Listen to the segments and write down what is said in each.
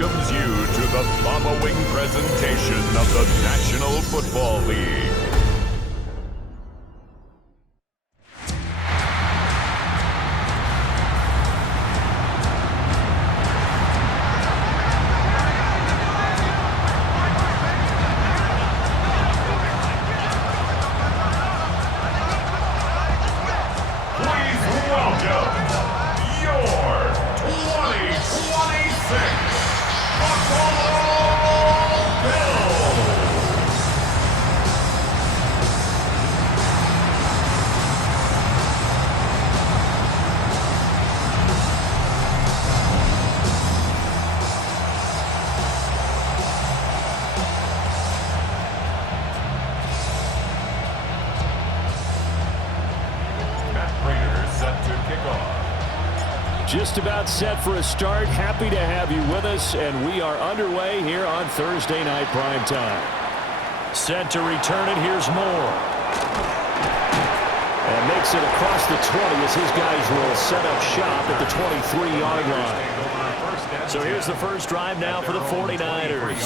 welcomes you to the following presentation of the National Football League. Just about set for a start. Happy to have you with us, and we are underway here on Thursday Night Primetime. Set to return it. Here's Moore. And makes it across the 20 as his guys will set up shop at the 23-yard line. So here's the first drive now for the 49ers.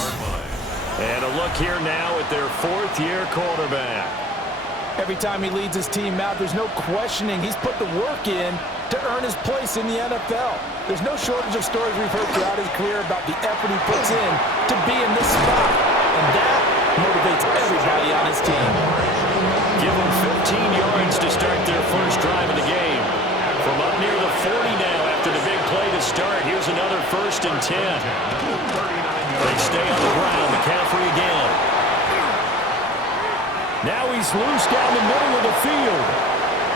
And a look here now at their fourth-year quarterback. Every time he leads his team out, there's no questioning. He's put the work in to earn his place in the NFL. There's no shortage of stories we've heard throughout his career about the effort he puts in to be in this spot. And that motivates everybody on his team. Give them 15 yards to start their first drive of the game. From up near the 40 now after the big play to start. Here's another 1st and 10. They stay on the ground. McCaffrey again. Now he's loose down the middle of the field.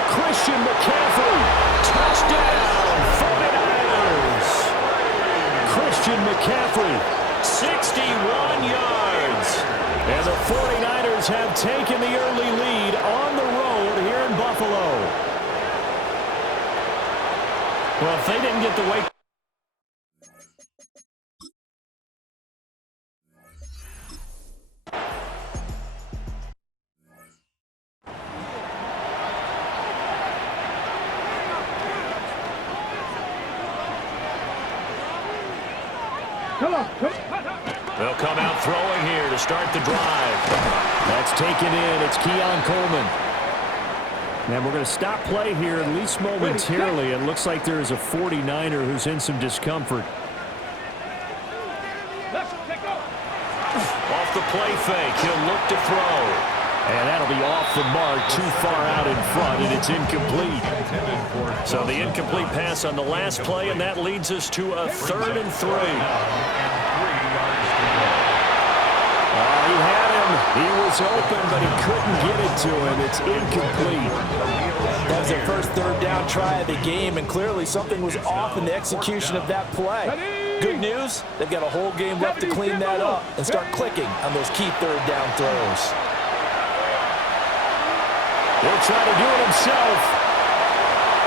Christian McCaffrey, touchdown, 49ers. Christian McCaffrey, 61 yards. And the 49ers have taken the early lead on the road here in Buffalo. Well, if they didn't get the way... They'll come out throwing here to start the drive. That's taken in. It's Keon Coleman. And we're going to stop play here, at least momentarily. It looks like there is a 49er who's in some discomfort. Off the play fake. He'll look to throw. And that'll be off the mark, too far out in front, and it's incomplete. So the incomplete pass on the last play, and that leads us to a 3rd and 3. He had him. He was open, but he couldn't get it to him. It's incomplete. That was their first 3rd down try of the game, and clearly something was off in the execution of that play. Good news, they've got a whole game left to clean that up and start clicking on those key 3rd down throws. He'll try to do it himself.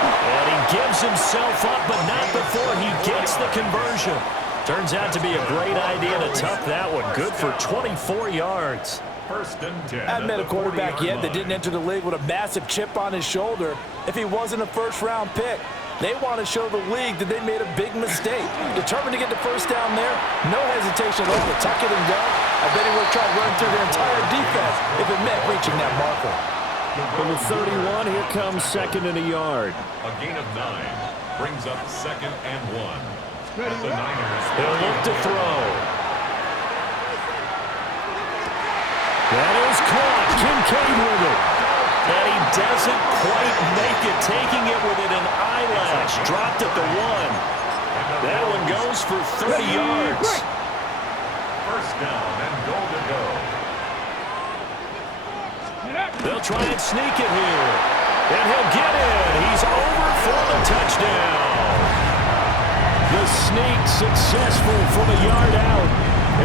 And he gives himself up, but not before he gets the conversion. Turns out to be a great idea to tuck that one. Good for 24 yards. 1st and 10. I haven't met a quarterback yet that didn't enter the league with a massive chip on his shoulder if he wasn't a first-round pick. They want to show the league that they made a big mistake. Determined to get the first down there, no hesitation at all to tuck it and go. I bet he would have tried running through their entire defense if it meant reaching that marker. From the 31, here comes 2nd and a yard. A gain of 9 brings up 2nd and 1. At the Niners, they'll look to throw. That is caught. Kincaid with it. And he doesn't quite make it, taking it within an eyelash. Dropped at the 1. That one goes for 30 yards. 1st down and goal to go. They'll try and sneak it here. And he'll get it. He's over for the touchdown. The sneak successful from a yard out.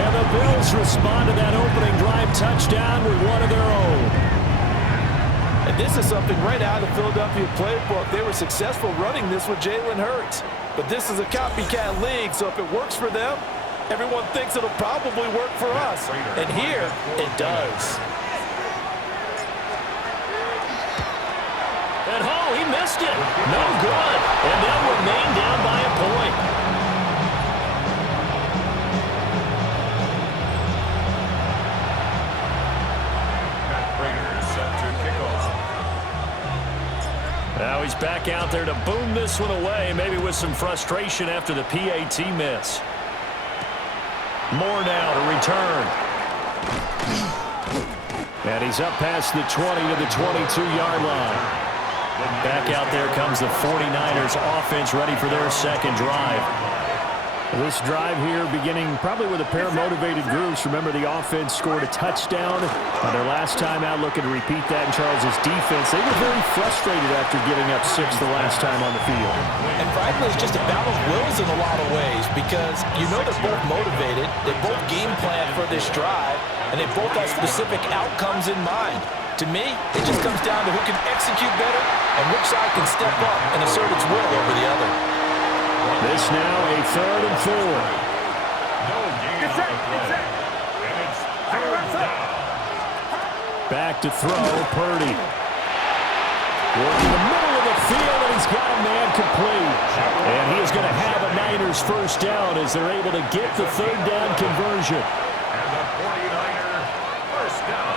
And the Bills respond to that opening drive touchdown with one of their own. And this is something right out of the Philadelphia playbook. They were successful running this with Jalen Hurts. But this is a copycat league, so if it works for them, everyone thinks it'll probably work for us. And here, it does. And he missed it. No good. And they'll remain down by a point. back out there to boom this one away, maybe with some frustration after the PAT miss. Moore now to return. And he's up past the 20 to the 22-yard line. Back out there comes the 49ers offense ready for their second drive. This drive here beginning probably with a pair of motivated groups. Remember, the offense scored a touchdown on their last time out, looking to repeat that in Charles's defense. They were very frustrated after giving up 6 the last time on the field. And frankly, it's just a battle of wills in a lot of ways because you know they're both motivated, they both game plan for this drive, and they both have specific outcomes in mind. To me, it just comes down to who can execute better and which side can step up and assert its will over the other. This now a 3rd and 4. Back to throw, Purdy. Working the middle of the field, and he's got a man complete. And he is going to have a Niners first down as they're able to get the 3rd down conversion. And the 49er first down.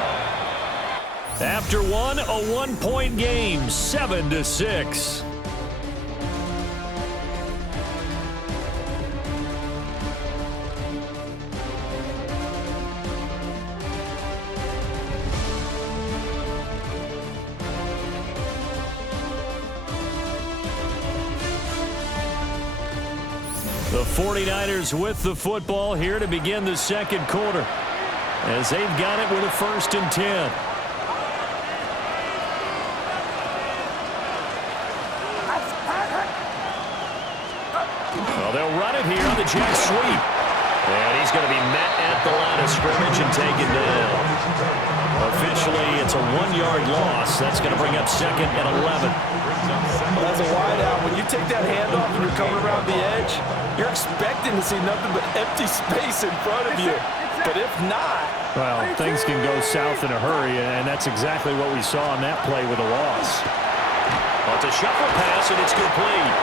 After one, a 1-point game, 7-6. The 49ers with the football here to begin the second quarter as they've got it with a 1st and 10. Well, they'll run it here on the jet sweep. And he's going to be met at the line of scrimmage and taken down. Officially, it's a 1-yard loss. That's going to bring up 2nd and 11. As a wideout, when you take that handoff and you're coming around the edge, you're expecting to see nothing but empty space in front of you. But if not... Well, things can go south in a hurry, and that's exactly what we saw on that play with a loss. Well, it's a shuffle pass, and it's complete.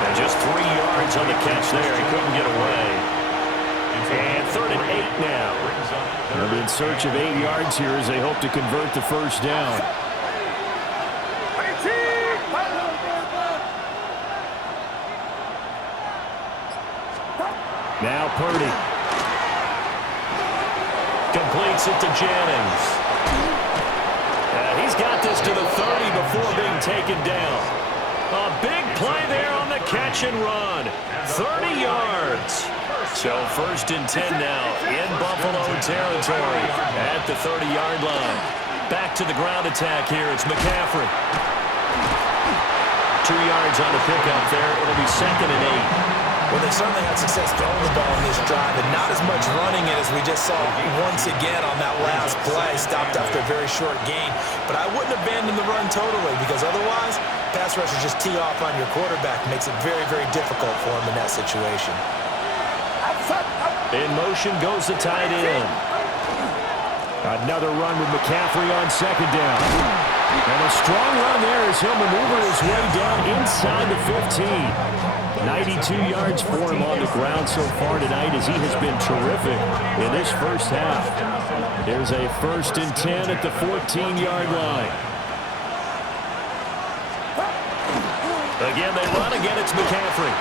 And just 3 yards on the catch there. He couldn't get away. And 3rd and 8 now. They'll be in search of 8 yards here as they hope to convert the first down. Now Purdy. Completes it to Jennings. He's got this to the 30 before being taken down. A big play there on the catch and run. 30 yards. So 1st and 10 now in Buffalo territory at the 30-yard line. Back to the ground attack here. It's McCaffrey. 2 yards on the pickup there. It'll be 2nd and 8. Well, they certainly had success throwing the ball in this drive and not as much running it as we just saw once again on that last play. Stopped after a very short gain. But I wouldn't abandon the run totally because otherwise, pass rushers just tee off on your quarterback. Makes it very, very difficult for him in that situation. In motion goes the tight end. Another run with McCaffrey on 2nd down. And a strong run there as he'll maneuver his way down inside the 15. 92 yards for him on the ground so far tonight as he has been terrific in this first half. There's a 1st and 10 at the 14-yard line. Again, they run again. It's McCaffrey.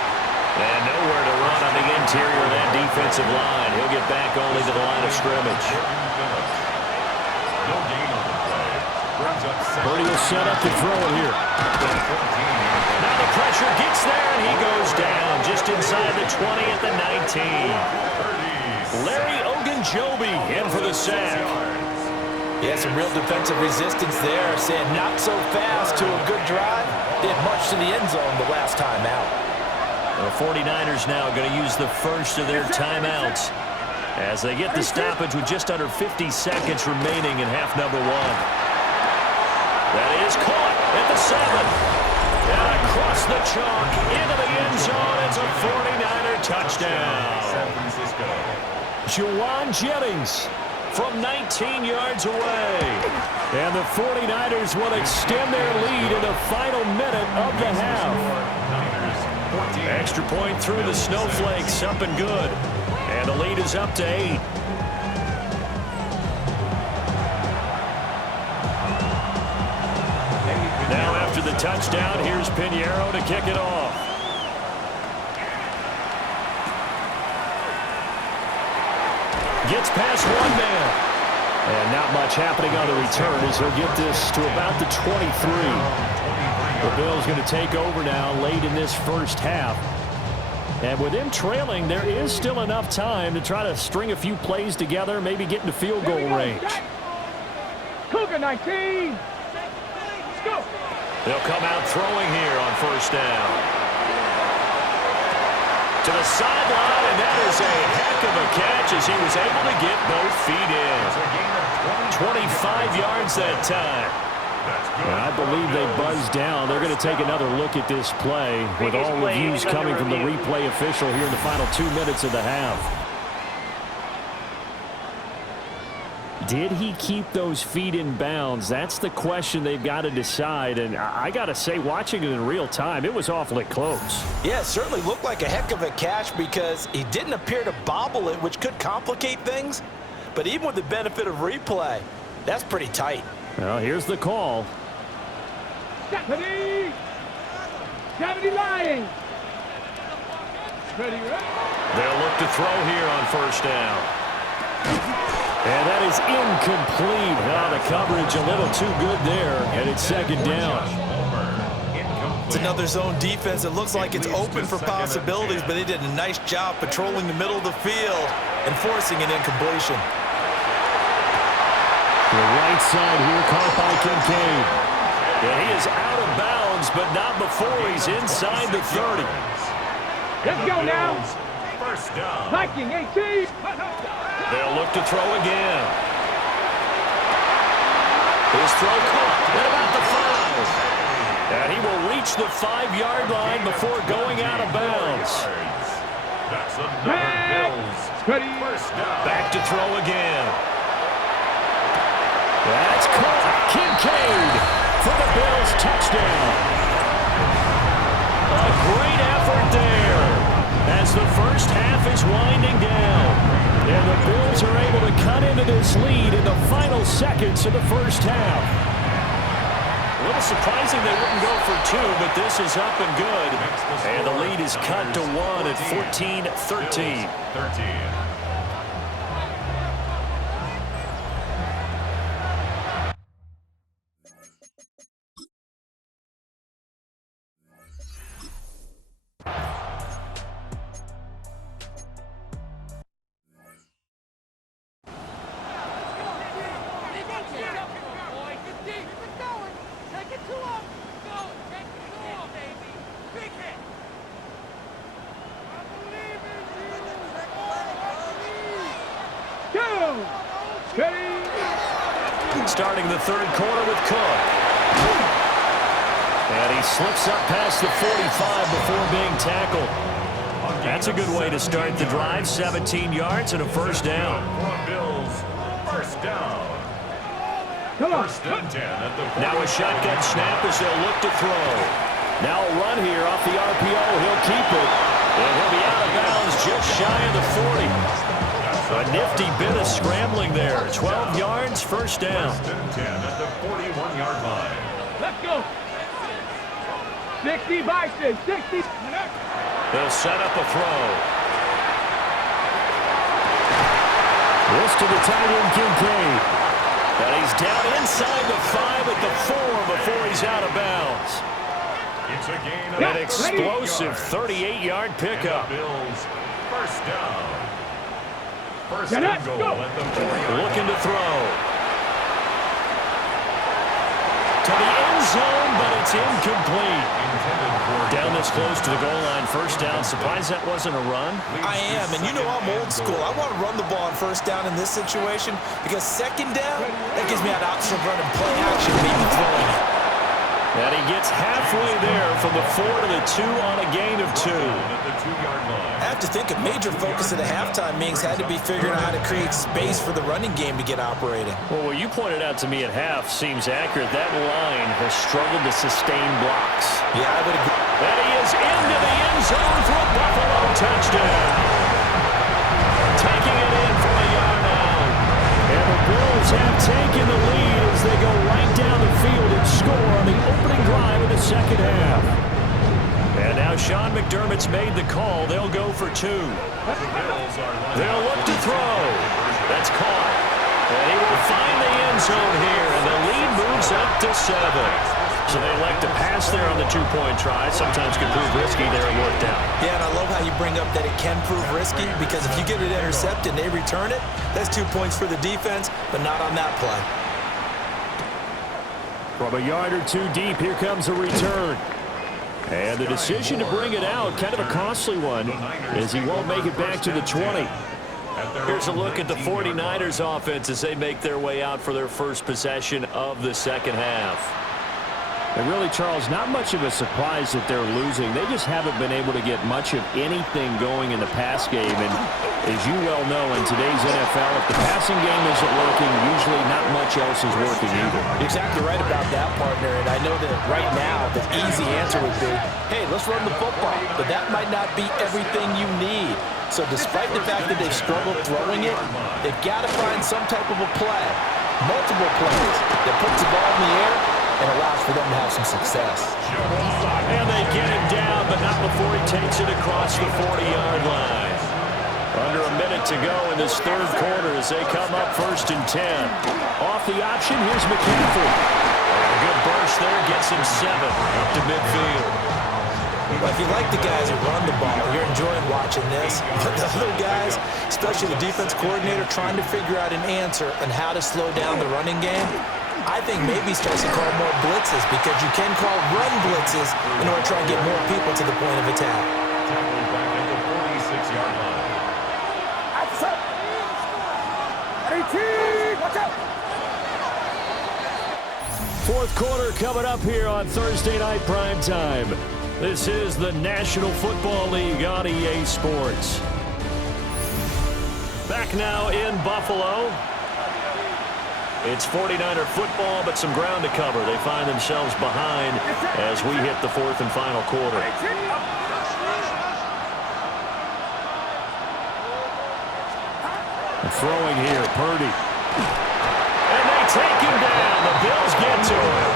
And nowhere to run on the interior of that defensive line. He'll get back only to the line of scrimmage. Purdy will set up to throw it here. Now the pressure gets there, and he goes down just inside the 20 at the 19. Larry Ogunjobi in for the sack. Yeah, some real defensive resistance there. Saying not so fast to a good drive. Did much to the end zone the last time out. The 49ers now going to use the first of their timeouts as they get the stoppage with just under 50 seconds remaining in half number 1. That is caught at the 7. And across the chalk into the end zone. It's a 49er touchdown. Juwan Jennings from 19 yards away. And the 49ers will extend their lead in the final minute of the half. Extra point through the snowflakes, up and good. And the lead is up to 8. Now after the touchdown. Here's Pinheiro to kick it off. Gets past one man. And not much happening on the return as he'll get this to about the 23. The Bills going to take over now late in this first half. And with them trailing, there is still enough time to try to string a few plays together, maybe get into field goal range. Cougar 19. Let's go. They'll come out throwing here on first down. To the sideline, and that is a heck of a catch as he was able to get both feet in. 25 yards that time. And I believe they buzzed down. They're going to take another look at this play with all reviews coming from the replay official here in the final 2 minutes of the half. Did he keep those feet in bounds? That's the question they've got to decide. And I got to say, watching it in real time, it was awfully close. Yeah, it certainly looked like a heck of a catch because he didn't appear to bobble it, which could complicate things. But even with the benefit of replay, that's pretty tight. Well, here's the call. Deputy! Deputy Lying! Ready, right? They'll look to throw here on first down. And that is incomplete. Oh, the coverage a little too good there, and it's second down. It's another zone defense. It looks like it's open for possibilities, but they did a nice job patrolling the middle of the field and forcing an incompletion. The right side here caught by Kincaid. Yeah, he is out of bounds, but not before he's inside the 30. Let's go now. First down. Viking 18. They'll look to throw again. His throw caught at about the 5. And he will reach the 5-yard line before going out of bounds. That's another Bills. Ready. First down. Back to throw again. That's caught. Kincaid for the Bills touchdown. A great effort there as the first half is winding down. And the Bills are able to cut into this lead in the final seconds of the first half. A little surprising they wouldn't go for 2, but this is up and good. And the lead is cut to 1 at 14-13. 13. Starting the third quarter with Cook. And he slips up past the 45 before being tackled. That's a good way to start the drive. 17 yards and a first down. Bills. First down. Come on. First and 10 at the Now a shotgun snap as they'll look to throw. Now a run here off the RPO. He'll keep it. And he'll be out of bounds just shy of the 40. A nifty bit of scrambling there. 12 yards, first down. First and 10 at the 41-yard line. Let's go. 60 Bison. 60. They'll set up a throw. This to the tight end, Kincaid. And he's down inside the 5 at the 4 before he's out of bounds. It's a gain of An explosive 38-yard pickup. Bills. First down. First Yeah, and let's goal go. at the 40-yard Looking to line. throw. To the end zone, but it's incomplete. Intended for Down this close to the goal line, first down. Surprised that wasn't a run. I am, and you know I'm old school. I want to run the ball on first down in this situation because second down, that gives me an option of running play action, maybe throwing it. And he gets halfway there from the 4 to the 2 on a gain of 2. at the 2-yard line. I have to think a major focus of the halftime meetings had to be figuring out how to create space for the running game to get operating. Well, what you pointed out to me at half seems accurate. That line has struggled to sustain blocks. Yeah, I would agree. And he is into the end zone for a Buffalo touchdown. Taking it in from a yard out. And the Bills Niners have taken the lead as they go right down the field and score on the opening drive of the second half. And now Sean McDermott's made the call. They'll go for two. They'll look to throw. That's caught. And he will find the end zone here, and the lead moves up to 7. So they elect to pass there on the two-point try. Sometimes can prove risky there and worked out. Yeah, and I love how you bring up that it can prove risky, because if you get it intercepted and they return it, that's 2 points for the defense, but not on that play. From a yard or two deep, here comes a return. And the decision to bring it out, kind of a costly one, as he won't make it back to the 20. Here's a look at the 49ers offense as they make their way out for their first possession of the second half. And really, Charles, not much of a surprise that they're losing. They just haven't been able to get much of anything going in the pass game. And as you well know, in today's NFL, if the passing game isn't working, usually not much else is working either. Exactly right about that, partner. And I know that right now the easy answer would be, hey, let's run the football. But that might not be everything you need. So despite the fact that they've struggled throwing it, they've got to find some type of a play, multiple plays, that puts the ball in the air and allows for them to have some success. And they get him down, but not before he takes it across the 40-yard line. Under a minute to go in this third quarter as they come up 1st and 10. Off the option, here's McCaffrey. A good burst there, gets him 7 up to midfield. Well, if you like the guys who run the ball, you're enjoying watching this. But the other guys, especially the defense coordinator, trying to figure out an answer and how to slow down the running game, I think maybe starts to call more blitzes, because you can call run blitzes in order to try and get more people to the point of attack. Back at the 46-yard line. Fourth quarter coming up here on Thursday Night Prime Time. This is the National Football League on EA Sports. Back now in Buffalo. It's 49er football, but some ground to cover. They find themselves behind as we hit the fourth and final quarter. Throwing here, Purdy. And they take him down. The Bills get to him.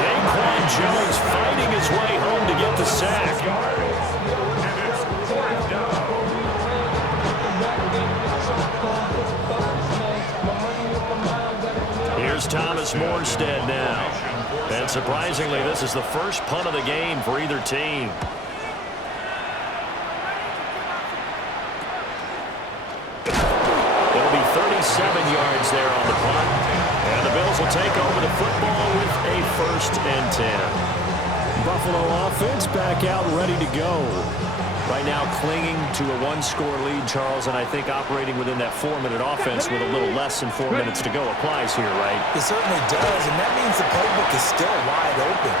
Daquan Jones fighting his way home to get the sack. Here's Thomas Morstead now. And surprisingly, this is the first punt of the game for either team. It'll be 37 yards there on the punt. And the Bills will take over the football with a 1st and 10. Buffalo offense back out ready to go. Right now clinging to a 1-score lead, Charles, and I think operating within that 4-minute offense with a little less than 4 minutes to go applies here, right? It certainly does, and that means the playbook is still wide open.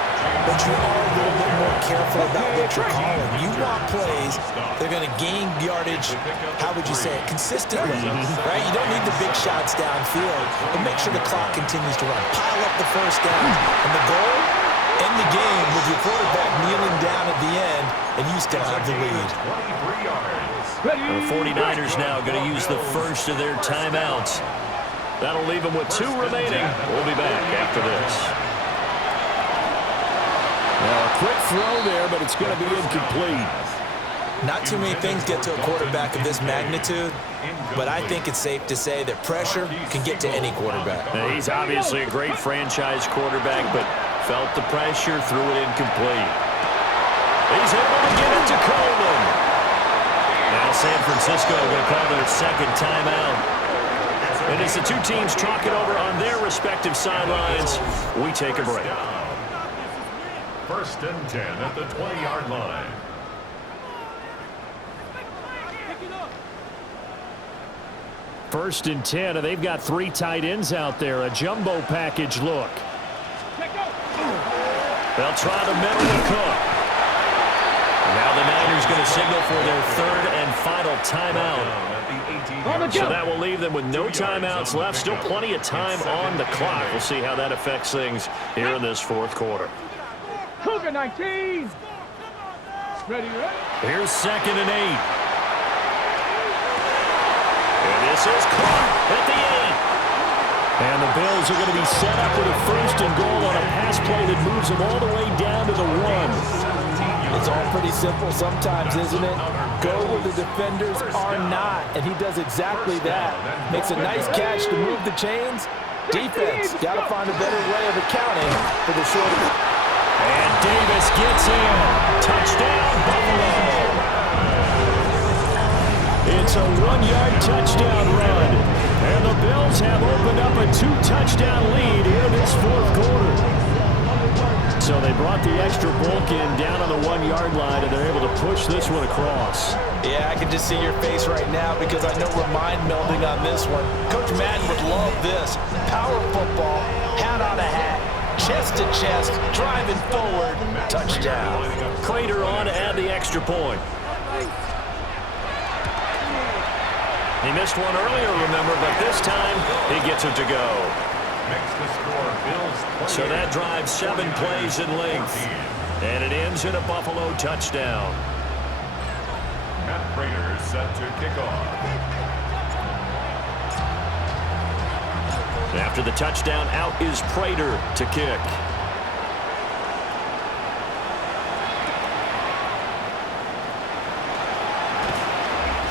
But you are a little bit more careful about what you're calling. You want plays that are going to gain yardage, how would you say it, consistently, right? You don't need the big shots downfield, but make sure the clock continues to run. Pile up the first down, and the goal, end the game with your quarterback kneeling down at the end, and you still have the lead. The 49ers now going to use the first of their timeouts. That'll leave them with 2 remaining. We'll be back after this. Now a quick throw there, but it's going to be incomplete. Not too many things get to a quarterback of this magnitude, but I think it's safe to say that pressure can get to any quarterback. Now, he's obviously a great franchise quarterback, but felt the pressure, threw it incomplete. He's able to get it to Coleman. Now San Francisco going to call their second timeout. And as the two teams talk it over on their respective sidelines, we take a break. 1st and 10 at the 20-yard line. First and 10, and they've got 3 tight ends out there. A jumbo package look. They'll try the middle to Cook. Now the Niners going to signal for their 3rd and final timeout. So that will leave them with no timeouts left. Still plenty of time on the clock. We'll see how that affects things here in this 4th quarter. Cougar 19. Ready? Here's 2nd and 8. And this is caught at the 8. And the Bills are going to be set up with a first and goal on a pass play that moves them all the way down to the 1. It's all pretty simple sometimes, isn't it? Go where the defenders are not, and he does exactly that. Makes a nice catch to move the chains. Defense, got to find a better way of accounting for the short. And Davis gets in. Touchdown, Buffalo. It's a 1-yard touchdown run. And the Bills have opened up a 2-touchdown lead here in this fourth quarter. So they brought the extra bulk in down on the 1-yard line, and they're able to push this one across. Yeah, I can just see your face right now because I know we're mind melding on this one. Coach Madden would love this. Power football, hat on a hat, chest to chest, driving forward, touchdown. Crater on to add the extra point. He missed one earlier, remember, but this time he gets it to go. So that drives 7 plays in length. And it ends in a Buffalo touchdown. Matt Prater set to kick off. After the touchdown, out is Prater to kick.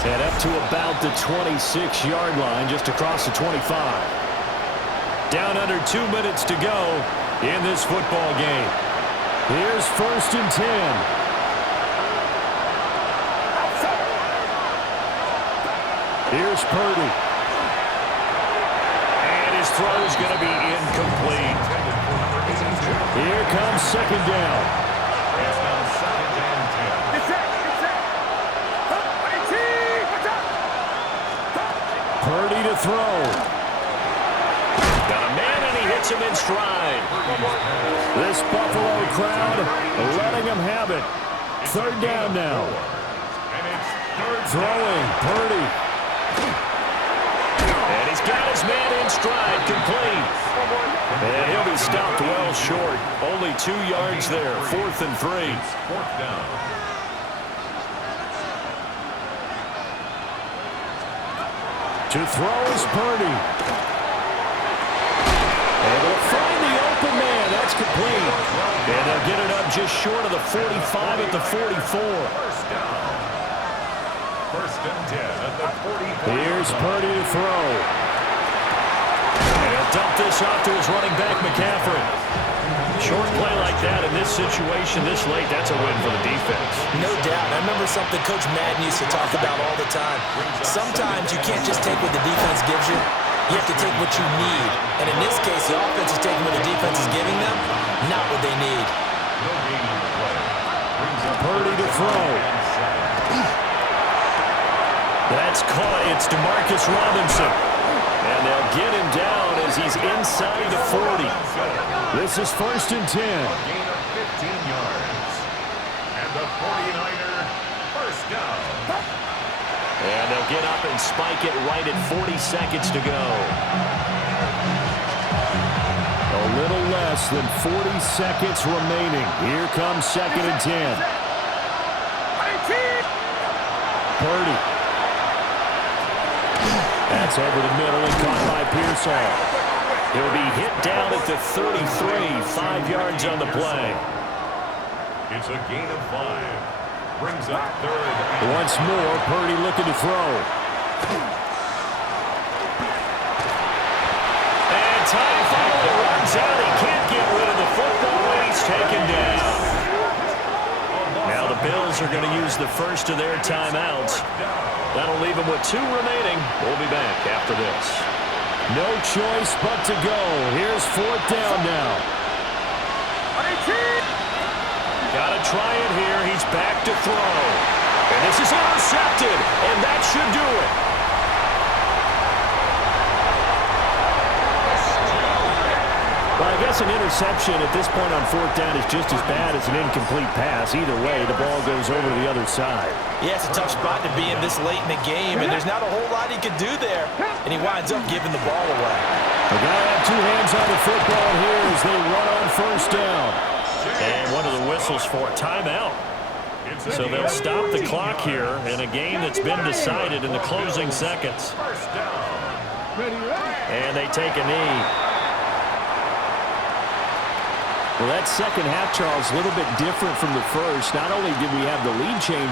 And up to about the 26-yard line, just across the 25. Down under 2 minutes to go in this football game. Here's first and 10. Here's Purdy. And his throw is going to be incomplete. Here comes second down. Purdy to throw. Got a man, and he hits him in stride. This Buffalo crowd letting him have it. Third down now. Throwing, Purdy. And he's got his man in stride, complete. And he'll be stopped well short. Only 2 yards there, 4th and 3. Fourth down. To throw is Purdy. Able to find the open man. That's complete. And they'll get it up just short of the 45 at the 44. First down. First and 10 at the 44. Here's Purdy to throw. And he'll dump this off to his running back, McCaffrey. Short play like that in this situation this late, that's a win for the defense. No doubt. I remember something Coach Madden used to talk about all the time. Sometimes you can't just take what the defense gives you. You have to take what you need. And in this case, the offense is taking what the defense is giving them, not what they need. Purdy to throw. That's caught. It's DeMarcus Robinson. And they'll get him down as he's inside the 40. This is first and 10. A gain of 15 yards. And the 49er first down. And they'll get up and spike it right at 40 seconds to go. A little less than 40 seconds remaining. Here comes second and 10. Purdy. That's over the middle and caught by Pearsall. He'll be hit down at the 33, 5 yards on the play. It's a gain of 5. Brings up third. Once more, Purdy looking to throw. And time finally runs out. He can't get rid of the football, and he's taken down. Now the Bills are going to use the first of their timeouts. That'll leave them with 2 remaining. We'll be back after this. No choice but to go. Here's fourth down now. Got to try it here. He's back to throw. And this is intercepted, and that should do it. Well, I guess an interception at this point on fourth down is just as bad as an incomplete pass. Either way, the ball goes over to the other side. Yeah, it's a tough spot to be in this late in the game, and there's not a whole lot he could do there, and he winds up giving the ball away. They got to have 2 hands on the football here as they run on first down. And one of the whistles for a timeout. So they'll stop the clock here in a game that's been decided in the closing seconds. First down. Ready, ready. And they take a knee. Well, that second half, Charles, a little bit different from the first. Not only did we have the lead change